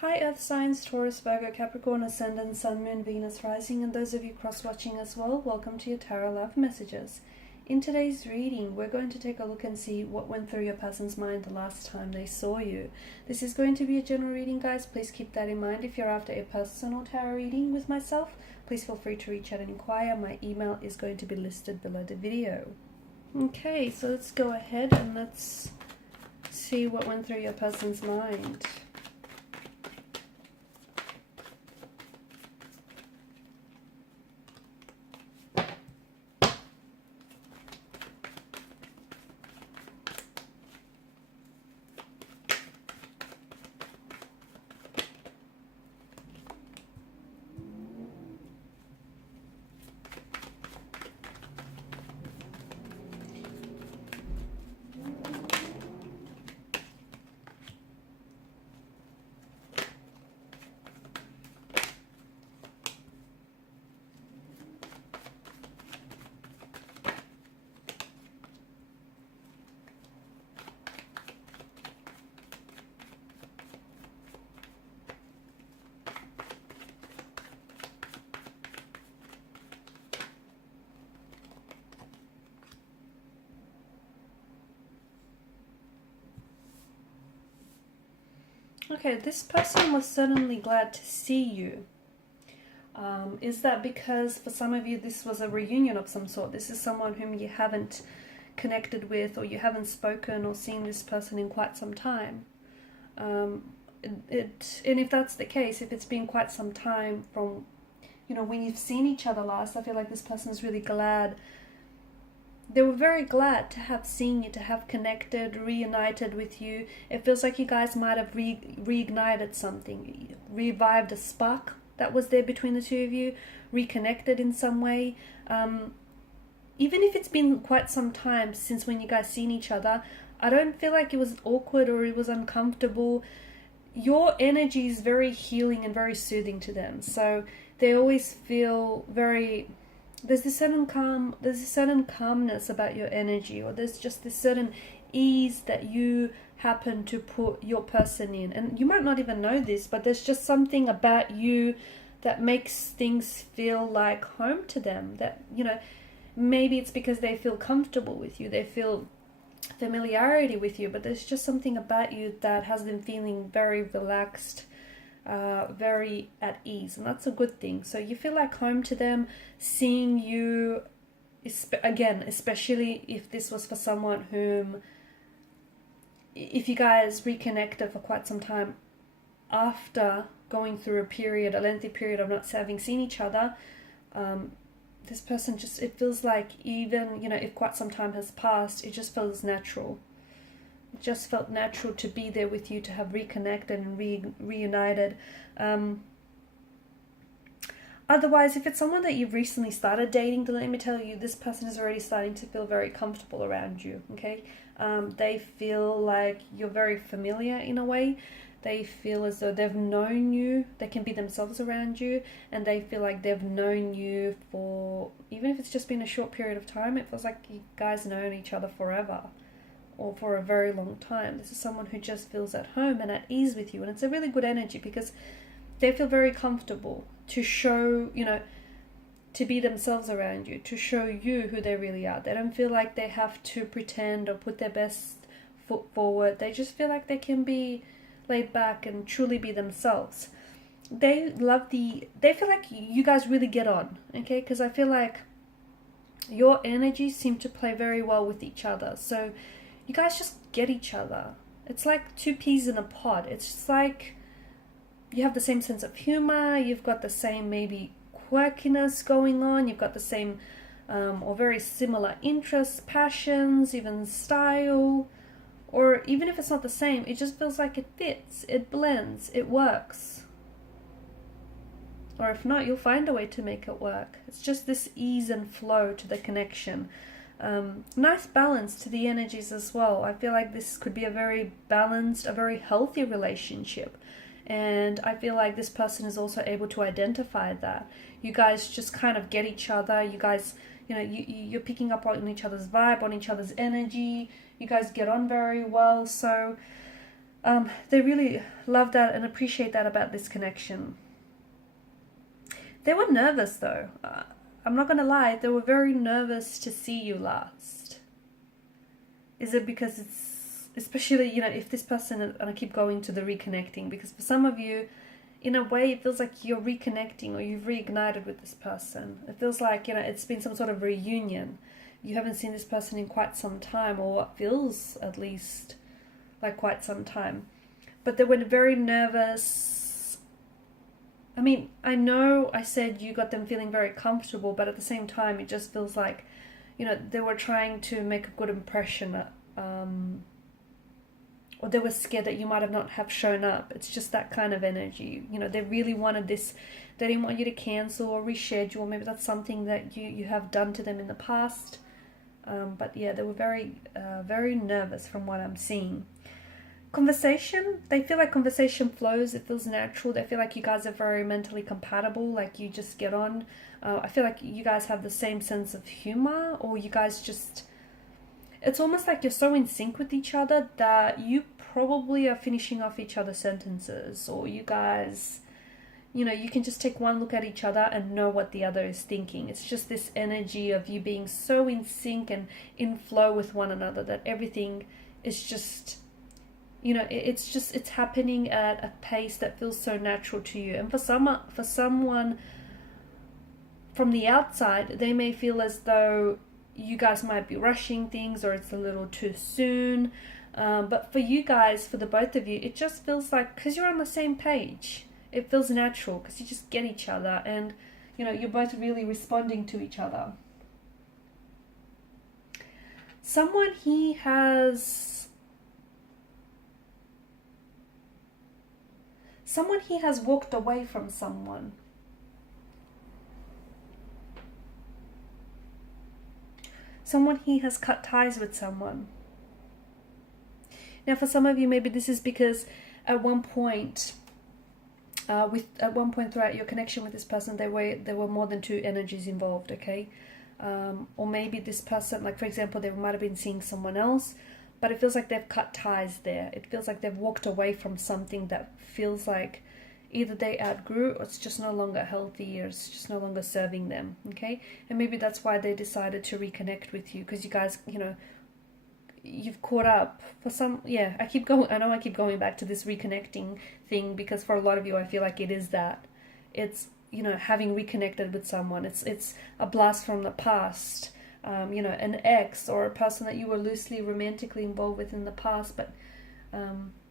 Hi Earth signs, Taurus, Virgo, Capricorn, Ascendant, Sun, Moon, Venus, Rising, and those of you cross-watching as well, welcome to your Tarot Love Messages. In today's reading, we're going to take a look and see what went through your person's mind the last time they saw you. This is going to be a general reading, guys. Please keep that in mind. If you're after a personal tarot reading with myself, please feel free to reach out and inquire. My email is going to be listed below the video. Okay, so let's go ahead and let's see what went through your person's mind. Okay, this person was certainly glad to see you. Is that because for some of you this was a reunion of some sort? This is someone whom you haven't connected with, or you haven't spoken or seen this person in quite some time. And if that's the case, if it's been quite some time from, when you've seen each other last, I feel like this person is really glad. They were very glad to have seen you, to have connected, reunited with you. It feels like you guys might have reignited something, revived a spark that was there between the two of you, reconnected in some way. Even if it's been quite some time since when you guys seen each other, I don't feel like it was awkward or it was uncomfortable. Your energy is very healing and very soothing to them. So they always feel very... There's this certain calmness about your energy, or there's just this certain ease that you happen to put your person in. And you might not even know this, but there's just something about you that makes things feel like home to them. That, maybe it's because they feel comfortable with you, they feel familiarity with you, but there's just something about you that has them feeling very relaxed, very at ease, and that's a good thing. So you feel like home to them. Seeing you, again, especially if this was for someone whom, if you guys reconnected for quite some time after going through a lengthy period of not having seen each other, this person just, it feels like even, if quite some time has passed, it just feels natural. It just felt natural to be there with you, to have reconnected and reunited. Otherwise, if it's someone that you've recently started dating, then let me tell you, this person is already starting to feel very comfortable around you, okay? They feel like you're very familiar in a way. They feel as though they've known you. They can be themselves around you, and they feel like they've known you for, even if it's just been a short period of time, it feels like you guys known each other forever, or for a very long time. This is someone who just feels at home and at ease with you, and it's a really good energy because they feel very comfortable to show, to be themselves around you, to show you who they really are. They don't feel like they have to pretend or put their best foot forward. They just feel like they can be laid back and truly be themselves. They feel like you guys really get on, okay? Because I feel like your energies seem to play very well with each other. So you guys just get each other. It's like two peas in a pod. It's just like you have the same sense of humor. You've got the same maybe quirkiness going on. You've got the same or very similar interests, passions, even style. Or even if it's not the same, it just feels like it fits, it blends, it works. Or if not, you'll find a way to make it work. It's just this ease and flow to the connection. Nice balance to the energies as well. I feel like this could be a very balanced, a very healthy relationship. And I feel like this person is also able to identify that. You guys just kind of get each other. You guys, you're picking up on each other's vibe, on each other's energy. You guys get on very well. So They really love that and appreciate that about this connection. They were nervous though. I'm not going to lie, they were very nervous to see you last. Is it because it's, especially, you know, if this person, and I keep going to the reconnecting, because for some of you, in a way, it feels like you're reconnecting or you've reignited with this person. It feels like, you know, it's been some sort of reunion. You haven't seen this person in quite some time, or what feels at least like quite some time. But they were very nervous. I mean, I know I said you got them feeling very comfortable, but at the same time, it just feels like, you know, they were trying to make a good impression, or they were scared that you might have not have shown up. It's just that kind of energy. You know, they really wanted this. They didn't want you to cancel or reschedule. Maybe that's something that you have done to them in the past. But yeah, they were very, very nervous from what I'm seeing. Conversation, they feel like conversation flows. It feels natural. They feel like you guys are very mentally compatible. Like you just get on. I feel like you guys have the same sense of humor, or you guys just... It's almost like you're so in sync with each other that you probably are finishing off each other's sentences, or you guys, you know, you can just take one look at each other and know what the other is thinking. It's just this energy of you being so in sync and in flow with one another that everything is just, you know, it's happening at a pace that feels so natural to you. And for someone from the outside, they may feel as though you guys might be rushing things, or it's a little too soon. But for you guys, for the both of you, it just feels like, because you're on the same page, it feels natural because you just get each other, and, you know, you're both really responding to each other. Someone he has walked away from someone. Someone he has cut ties with someone. Now, for some of you, maybe this is because at one point throughout your connection with this person, there were more than two energies involved. Okay, or maybe this person, like for example, they might have been seeing someone else, but it feels like they've cut ties there. It feels like they've walked away from something that feels like either they outgrew, or it's just no longer healthy, or it's just no longer serving them. Okay, and maybe that's why they decided to reconnect with you, because you guys, you know, you've caught up for some. Yeah, I know I keep going back to this reconnecting thing, because for a lot of you, I feel like it is that. It's, you know, having reconnected with someone. It's a blast from the past. You know, an ex or a person that you were loosely romantically involved with in the past, but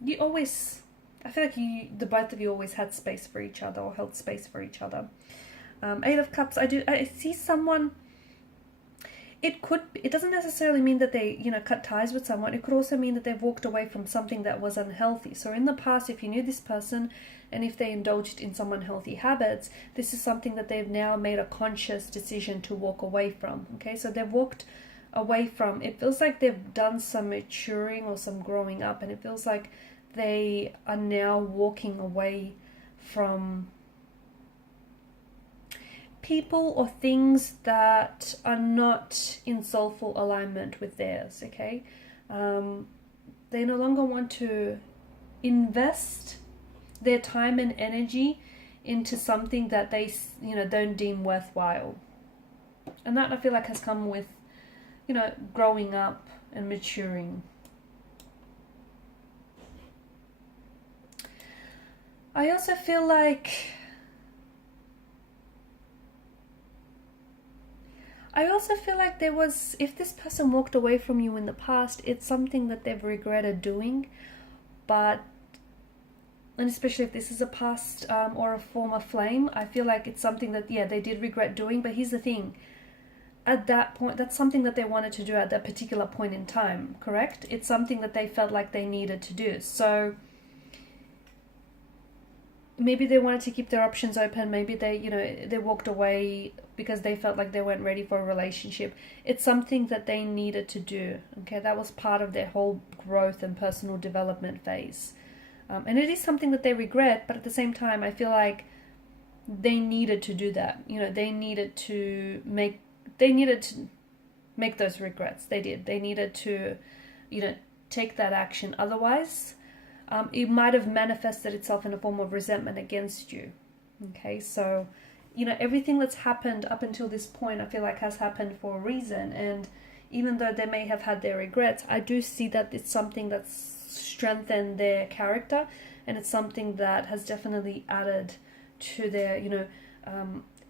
you always, I feel like the both of you always had space for each other, or held space for each other. Eight of Cups, I see someone, it doesn't necessarily mean that they, you know, cut ties with someone. It could also mean that they've walked away from something that was unhealthy. So in the past, if you knew this person, and if they indulged in some unhealthy habits, this is something that they've now made a conscious decision to walk away from. Okay, so they've walked away from, it feels like they've done some maturing or some growing up, and it feels like they are now walking away from people or things that are not in soulful alignment with theirs. Okay, they no longer want to invest their time and energy into something that they, you know, don't deem worthwhile, and that I feel like has come with, you know, growing up and maturing. I also feel like there was, if this person walked away from you in the past, it's something that they've regretted doing, and especially if this is a past or a former flame, I feel like it's something that, yeah, they did regret doing. But here's the thing, at that point, that's something that they wanted to do at that particular point in time, correct? It's something that they felt like they needed to do. So maybe they wanted to keep their options open. Maybe they, you know, they walked away because they felt like they weren't ready for a relationship. It's something that they needed to do. Okay, that was part of their whole growth and personal development phase. And it is something that they regret, but at the same time, I feel like they needed to do that. You know, they needed to make those regrets. They did. They needed to, you know, take that action. Otherwise, it might have manifested itself in a form of resentment against you. Okay, so, you know, everything that's happened up until this point, I feel like has happened for a reason. And even though they may have had their regrets, I do see that it's something that's strengthened their character, and it's something that has definitely added to their, you know,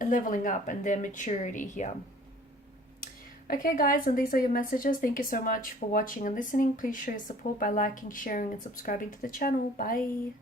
leveling up and their maturity here. Okay guys, and these are your messages. Thank you so much for watching and listening. Please show your support by liking, sharing and subscribing to the channel. Bye.